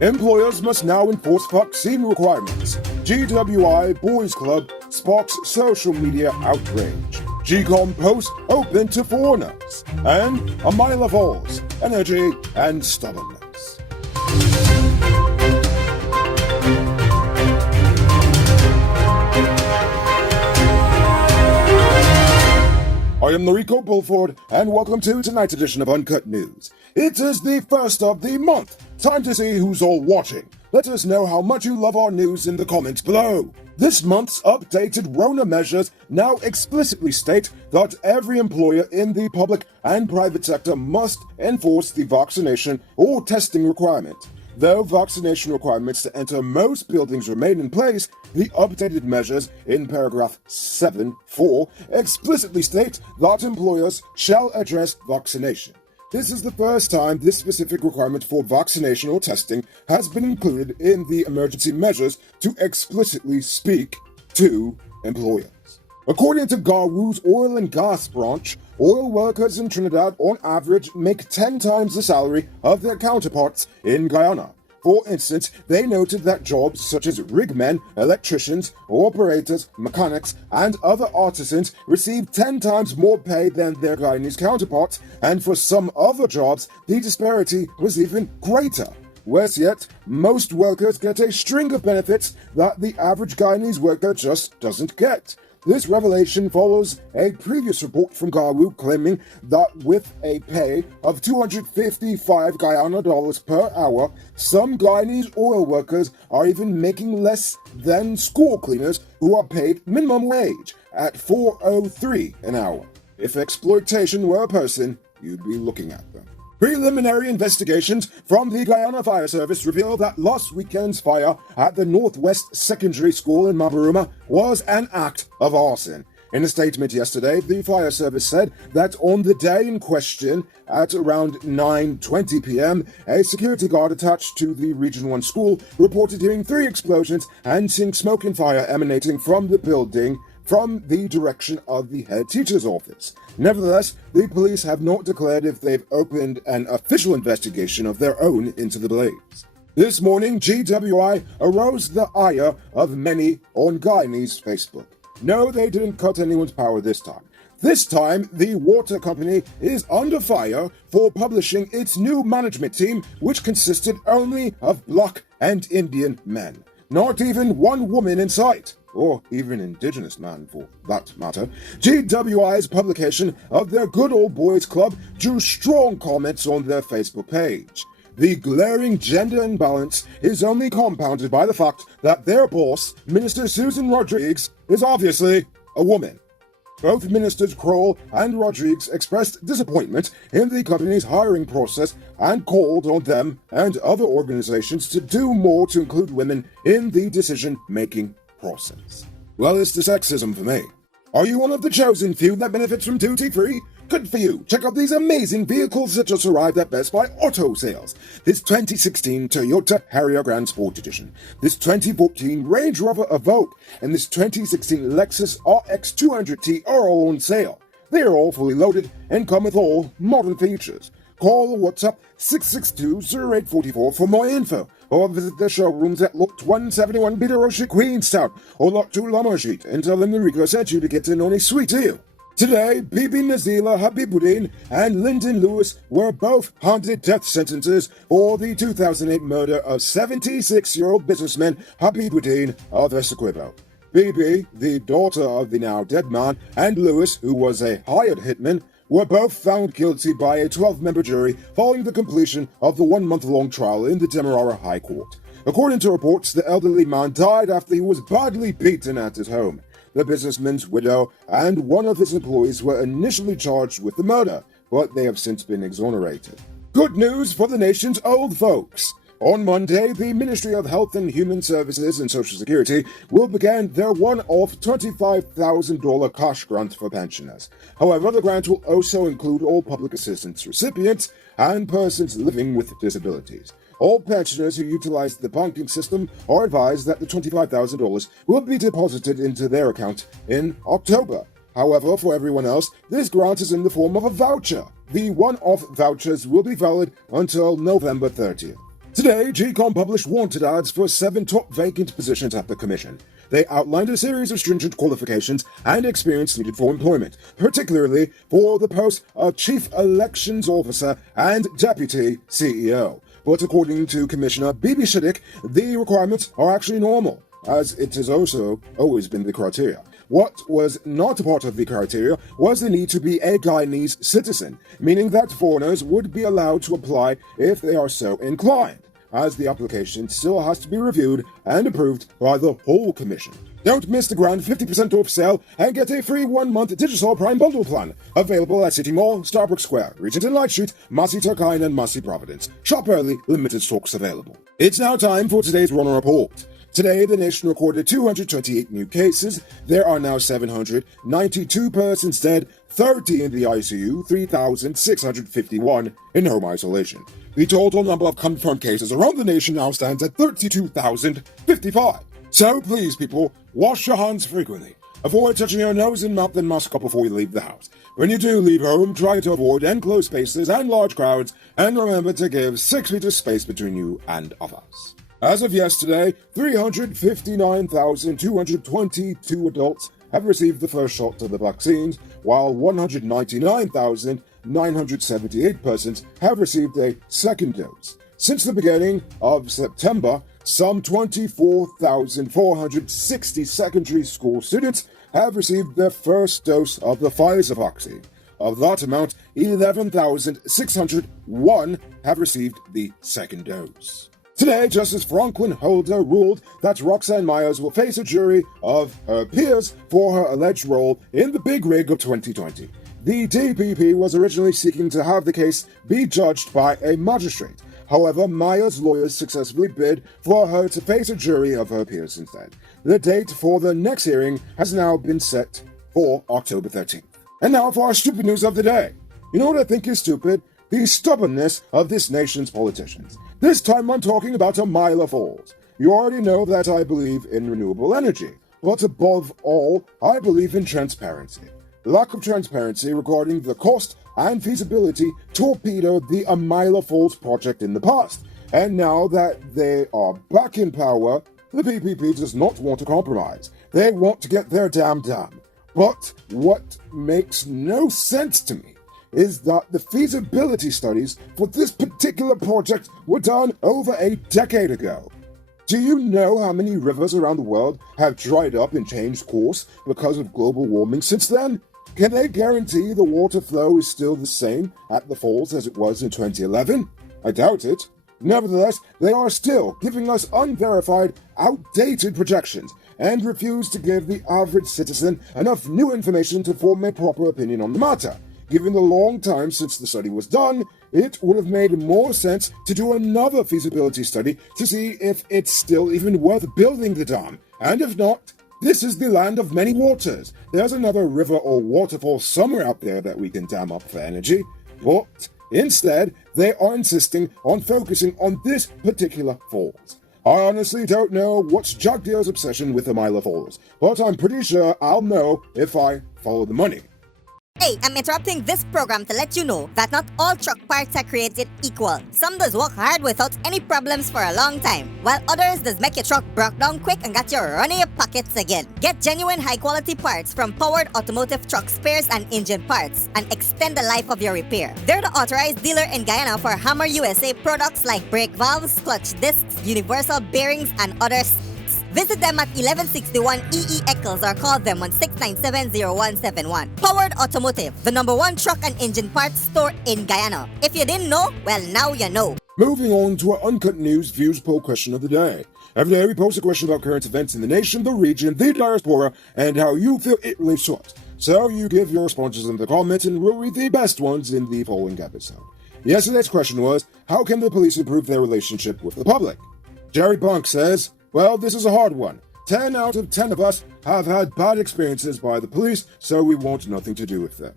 Employers must now enforce vaccine requirements. GWI Boys Club sparks social media outrage. GCOM post open to foreigners. And a mile of All's energy and stubbornness. I am Noriko Bulford, and welcome to tonight's edition of Uncut News. It is the first of the month. Time to see who's all watching. Let us know how much you love our news in the comments below. This month's updated Rona measures now explicitly state that every employer in the public and private sector must enforce the vaccination or testing requirement. Though vaccination requirements to enter most buildings remain in place, the updated measures in paragraph 7.4 explicitly state that employers shall address vaccination. This is the first time this specific requirement for vaccination or testing has been included in the emergency measures to explicitly speak to employers. According to GAWU's oil and gas branch, oil workers in Trinidad on average make 10 times the salary of their counterparts in Guyana. For instance, they noted that jobs such as rigmen, electricians, operators, mechanics, and other artisans receive 10 times more pay than their Guyanese counterparts, and for some other jobs, the disparity was even greater. Worse yet, most workers get a string of benefits that the average Guyanese worker just doesn't get. This revelation follows a previous report from GAWU claiming that with a pay of 255 Guyana dollars per hour, some Guyanese oil workers are even making less than school cleaners who are paid minimum wage at $4.03 an hour. If exploitation were a person, you'd be looking at them. Preliminary investigations from the Guyana Fire Service reveal that last weekend's fire at the Northwest Secondary School in Mabaruma was an act of arson. In a statement yesterday, the fire service said that on the day in question, at around 9:20 p.m., a security guard attached to the Region 1 school reported hearing 3 explosions and seeing smoke and fire emanating from the building from the direction of the head teacher's office. Nevertheless, the police have not declared if they've opened an official investigation of their own into the blaze. This morning, GWI aroused the ire of many on Guyanese Facebook. No, they didn't cut anyone's power this time. This time, the water company is under fire for publishing its new management team, which consisted only of Black and Indian men. Not even one woman in sight, or even indigenous man for that matter. GWI's publication of their Good Old Boys Club drew strong comments on their Facebook page. The glaring gender imbalance is only compounded by the fact that their boss, Minister Susan Rodriguez, is obviously a woman. Both Ministers Kroll and Rodriguez expressed disappointment in the company's hiring process and called on them and other organizations to do more to include women in the decision-making process. Well, it's the sexism for me. Are you one of the chosen few that benefits from duty-free? Good for you. Check out these amazing vehicles that just arrived at Best Buy Auto Sales. This 2016 Toyota Harrier Grand Sport Edition, this 2014 Range Rover Evoque, and this 2016 Lexus RX 200T are all on sale. They are all fully loaded and come with all modern features. Call or WhatsApp 662-0844 for more info, or visit their showrooms at Lot 171 Bidderoshi, Queenstown, or Lot 2 Lamarshit, and tell them Enrico sent you to get in on a sweet deal. Today, Bibi Nazila Habibuddin and Lyndon Lewis were both handed death sentences for the 2008 murder of 76-year-old businessman Habibuddin of Essequibo. Bibi, the daughter of the now dead man, and Lewis, who was a hired hitman, were both found guilty by a 12-member jury following the completion of the 1-month-long trial in the Demerara High Court. According to reports, the elderly man died after he was badly beaten at his home. The businessman's widow and one of his employees were initially charged with the murder, but they have since been exonerated. Good news for the nation's old folks. On Monday, the Ministry of Health and Human Services and Social Security will begin their one-off $25,000 cash grant for pensioners. However, the grant will also include all public assistance recipients and persons living with disabilities. All pensioners who utilize the banking system are advised that the $25,000 will be deposited into their account in October. However, for everyone else, this grant is in the form of a voucher. The one-off vouchers will be valid until November 30th. Today, GCOM published wanted ads for 7 top vacant positions at the Commission. They outlined a series of stringent qualifications and experience needed for employment, particularly for the post of Chief Elections Officer and Deputy CEO. But according to Commissioner Bibi Shiddick, the requirements are actually normal, as it has also always been the criteria. What was not a part of the criteria was the need to be a Guyanese citizen, meaning that foreigners would be allowed to apply if they are so inclined, as the application still has to be reviewed and approved by the whole commission. Don't miss the grand 50% off sale and get a free 1-month Digital Prime Bundle plan, available at City Mall, Starbrook Square, Regent and Light Street, Massey Turkine and Massey Providence. Shop early, limited stocks available. It's now time for today's Runner Report. Today, the nation recorded 228 new cases. There are now 792 persons dead, 30 in the ICU, 3,651 in home isolation. The total number of confirmed cases around the nation now stands at 32,055. So please, people, wash your hands frequently. Avoid touching your nose and mouth and mask up before you leave the house. When you do leave home, try to avoid enclosed spaces and large crowds, and remember to give 6 meters space between you and others. As of yesterday, 359,222 adults have received the first shot of the vaccines, while 199,978 persons have received a second dose. Since the beginning of September, some 24,460 secondary school students have received their first dose of the Pfizer vaccine. Of that amount, 11,601 have received the second dose. Today, Justice Franklin Holder ruled that Roxanne Myers will face a jury of her peers for her alleged role in the Big Rig of 2020. The DPP was originally seeking to have the case be judged by a magistrate. However, Myers' lawyers successfully bid for her to face a jury of her peers instead. The date for the next hearing has now been set for October 13th. And now for our stupid news of the day. You know what I think is stupid? The stubbornness of this nation's politicians. This time I'm talking about Amila Falls. You already know that I believe in renewable energy, but above all, I believe in transparency. Lack of transparency regarding the cost and feasibility torpedoed the Amila Falls project in the past, and now that they are back in power, the PPP does not want to compromise. They want to get their damn done. But what makes no sense to me is that the feasibility studies for this particular project were done over a decade ago. Do you know how many rivers around the world have dried up and changed course because of global warming since then? Can they guarantee the water flow is still the same at the falls as it was in 2011? I doubt it. Nevertheless, they are still giving us unverified, outdated projections and refuse to give the average citizen enough new information to form a proper opinion on the matter. Given the long time since the study was done, it would have made more sense to do another feasibility study to see if it's still even worth building the dam. And if not, this is the land of many waters. There's another river or waterfall somewhere out there that we can dam up for energy. But instead, they are insisting on focusing on this particular falls. I honestly don't know what's Jack Deere's obsession with the Amila Falls, but I'm pretty sure I'll know if I follow the money. Hey, I'm interrupting this program to let you know that not all truck parts are created equal. Some does work hard without any problems for a long time, while others does make your truck break down quick and got you running your pockets again. Get genuine high-quality parts from Powered Automotive Truck Spares and Engine Parts and extend the life of your repair. They're the authorized dealer in Guyana for Hammer USA products like brake valves, clutch discs, universal bearings, and others. Visit them at 1161 EE Eccles or call them on 697-0171. Powered Automotive, the #1 truck and engine parts store in Guyana. If you didn't know, well, now you know. Moving on to our Uncut News Views poll question of the day. Every day we post a question about current events in the nation, the region, the diaspora, and how you feel it relates to us. So you give your responses in the comments and we'll read the best ones in the following episode. Yesterday's question was, how can the police improve their relationship with the public? Jerry Bunk says, well, this is a hard one. 10 out of 10 of us have had bad experiences by the police, so we want nothing to do with them.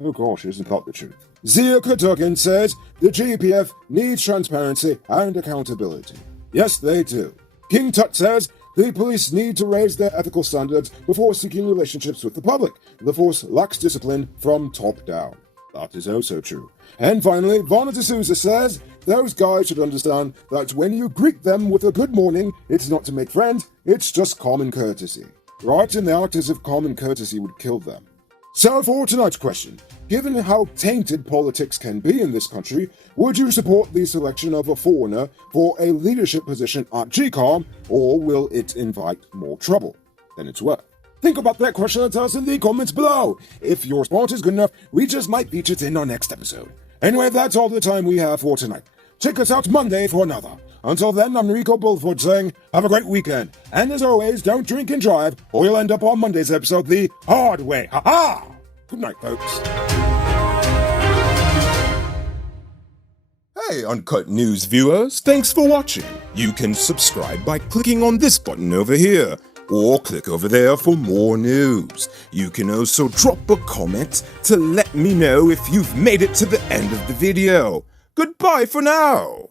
Oh gosh, isn't that the truth? Zia Kutukin says the GPF needs transparency and accountability. Yes, they do. King Tut says the police need to raise their ethical standards before seeking relationships with the public. The force lacks discipline from top down. That is also true. And finally, Vonna D'Souza says, those guys should understand that when you greet them with a good morning, it's not to make friends, it's just common courtesy. Right in the act as if common courtesy would kill them. So for tonight's question, given how tainted politics can be in this country, would you support the selection of a foreigner for a leadership position at GCOM, or will it invite more trouble than it's worth? Think about that question and tell us in the comments below. If your response is good enough, we just might feature it in our next episode. Anyway, that's all the time we have for tonight. Check us out Monday for another. Until then, I'm Rico Bulford saying, have a great weekend. And as always, don't drink and drive, or you'll end up on Monday's episode the hard way. Ha-ha! Good night, folks. Hey, Uncut News viewers, thanks for watching. You can subscribe by clicking on this button over here, or click over there for more news. You can also drop a comment to let me know if you've made it to the end of the video. Goodbye for now.